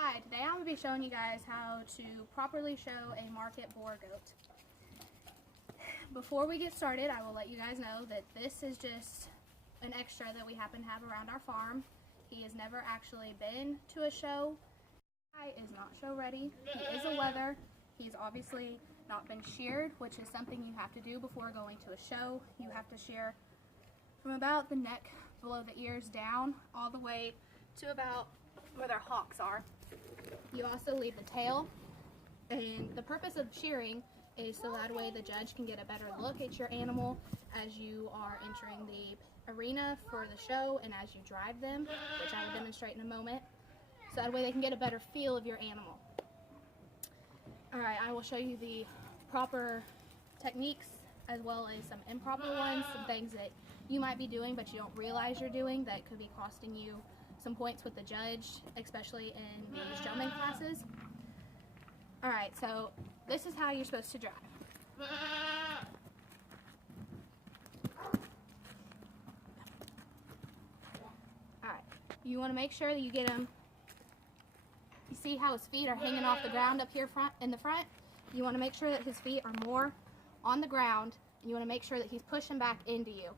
Hi, today I'm going to be showing you guys how to properly show a market boar goat. Before we get started, I will let you guys know that this is just an extra that we happen to have around our farm. He has never actually been to a show. He is not show ready. He is a wether. He's obviously not been sheared, which is something you have to do before going to a show. You have to shear from about the neck below the ears down all the way to about where their hocks are. You also leave the tail, and the purpose of shearing is so that way the judge can get a better look at your animal as you are entering the arena for the show and as you drive them, which I will demonstrate in a moment, so that way they can get a better feel of your animal. Alright, I will show you the proper techniques as well as some improper ones, some things that you might be doing but you don't realize you're doing that could be costing you some points with the judge, especially in the showman classes. Alright, so this is how you're supposed to drive. Alright, you want to make sure that you get him. You see how his feet are hanging off the ground up here in the front? You want to make sure that his feet are more on the ground, and you want to make sure that he's pushing back into you.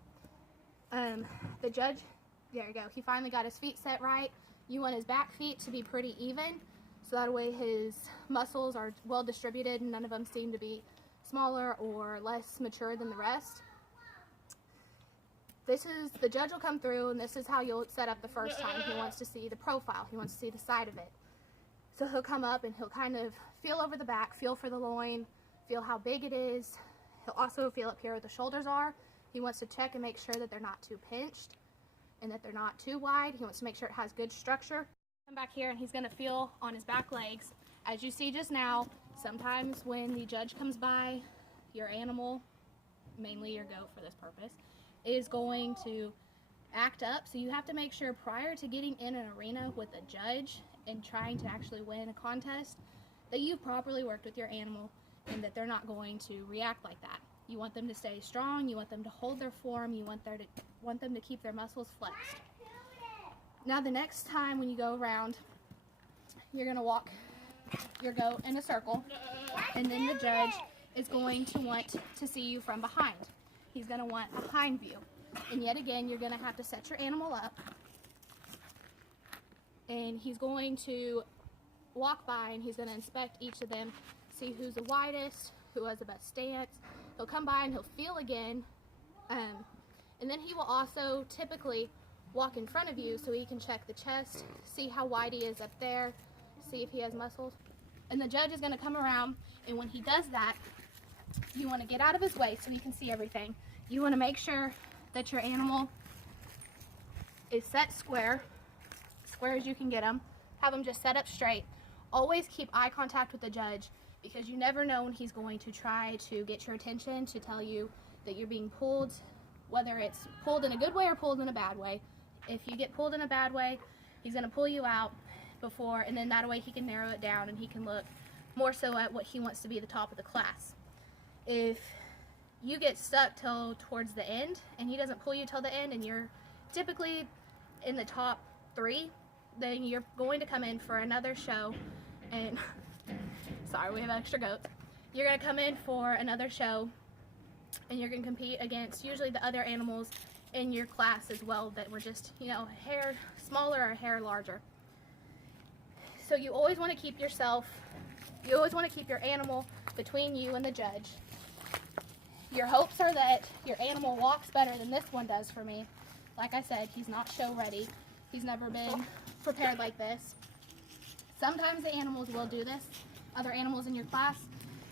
The judge, there you go, he finally got his feet set right. You want his back feet to be pretty even, so that way his muscles are well distributed and none of them seem to be smaller or less mature than the rest. The judge will come through, and this is how you'll set up the first time. He wants to see the profile, he wants to see the side of it. So he'll come up and he'll kind of feel over the back, feel for the loin, feel how big it is. He'll also feel up here where the shoulders are. He wants to check and make sure that they're not too pinched and that they're not too wide. He wants to make sure it has good structure. Come back here and he's going to feel on his back legs. As you see just now, sometimes when the judge comes by, your animal, mainly your goat for this purpose, is going to act up. So you have to make sure prior to getting in an arena with a judge and trying to actually win a contest that you've properly worked with your animal and that they're not going to react like that. You want them to stay strong, you want them to hold their form, you want them to keep their muscles flexed. Now the next time when you go around, you're going to walk your goat in a circle, and then the judge is going to want to see you from behind. He's going to want a hind view. And yet again, you're going to have to set your animal up, and he's going to walk by and he's going to inspect each of them, see who's the widest, who has the best stance. He'll come by and he'll feel again, and then he will also typically walk in front of you so he can check the chest, see how wide he is up there, see if he has muscles. And the judge is going to come around, and when he does that, you want to get out of his way so he can see everything. You want to make sure that your animal is set square as you can get them. Have them just set up straight. Always keep eye contact with the judge, because you never know when he's going to try to get your attention to tell you that you're being pulled, whether it's pulled in a good way or pulled in a bad way. If you get pulled in a bad way, he's going to pull you out before, and then that way he can narrow it down and he can look more so at what he wants to be the top of the class. If you get stuck till towards the end and he doesn't pull you till the end and you're typically in the top 3, then you're going to come in for another show, and sorry, we have extra goats. You're going to come in for another show and you're going to compete against usually the other animals in your class as well that were just, you know, a hair smaller or a hair larger. So you always want to keep your animal between you and the judge. Your hopes are that your animal walks better than this one does for me. Like I said, he's not show ready. He's never been prepared like this. Sometimes the animals will do this, other animals in your class,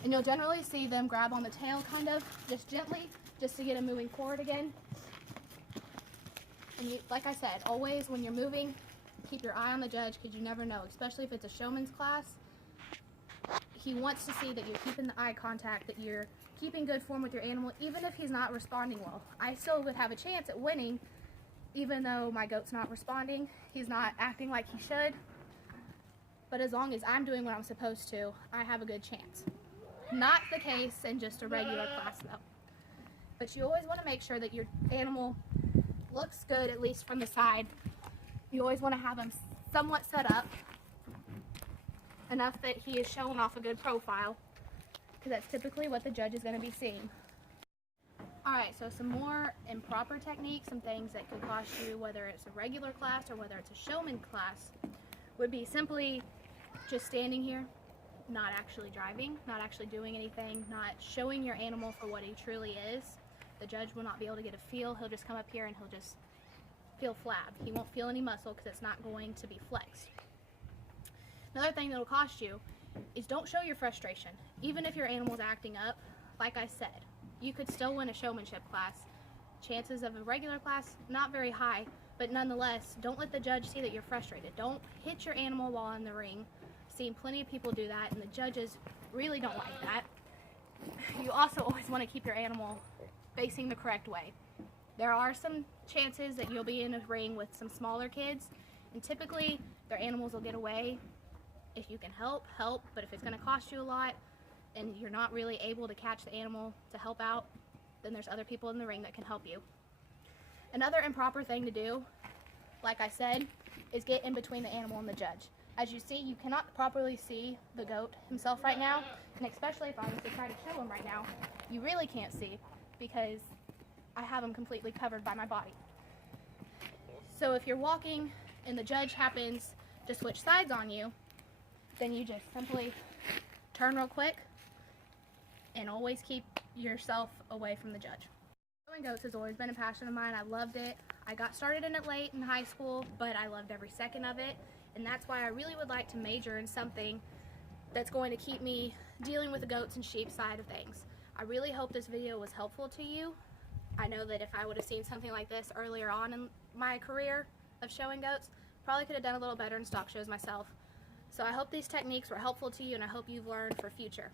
and you'll generally see them grab on the tail kind of, just gently, just to get him moving forward again. And you, like I said, always when you're moving, keep your eye on the judge, because you never know, especially if it's a showman's class. He wants to see that you're keeping the eye contact, that you're keeping good form with your animal, even if he's not responding well. I still would have a chance at winning, even though my goat's not responding. He's not acting like he should. But as long as I'm doing what I'm supposed to, I have a good chance. Not the case in just a regular class though. But you always want to make sure that your animal looks good, at least from the side. You always want to have them somewhat set up. enough that he is showing off a good profile, because that's typically what the judge is going to be seeing. Alright, so some more improper techniques, some things that could cost you, whether it's a regular class or whether it's a showman class, would be simply just standing here, not actually driving, not actually doing anything, not showing your animal for what he truly is. The judge will not be able to get a feel. He'll just come up here and he'll just feel flab. He won't feel any muscle because it's not going to be flexed. Another thing that will cost you is don't show your frustration. Even if your animal's acting up, like I said, you could still win a showmanship class. Chances of a regular class, not very high, but nonetheless, don't let the judge see that you're frustrated. Don't hit your animal while in the ring. I've seen plenty of people do that, and the judges really don't like that. You also always want to keep your animal facing the correct way. There are some chances that you'll be in a ring with some smaller kids, and typically their animals will get away. If you can help, but if it's going to cost you a lot and you're not really able to catch the animal to help out, then there's other people in the ring that can help you. Another improper thing to do, like I said, is get in between the animal and the judge. As you see, you cannot properly see the goat himself right now, and especially if I was to try to show him right now, you really can't see because I have him completely covered by my body. So if you're walking and the judge happens to switch sides on you, then you just simply turn real quick and always keep yourself away from the judge. Showing goats has always been a passion of mine. I loved it. I got started in it late in high school, but I loved every second of it, and that's why I really would like to major in something that's going to keep me dealing with the goats and sheep side of things. I really hope this video was helpful to you. I know that if I would have seen something like this earlier on in my career of showing goats, probably could have done a little better in stock shows myself. So I hope these techniques were helpful to you, and I hope you've learned for future.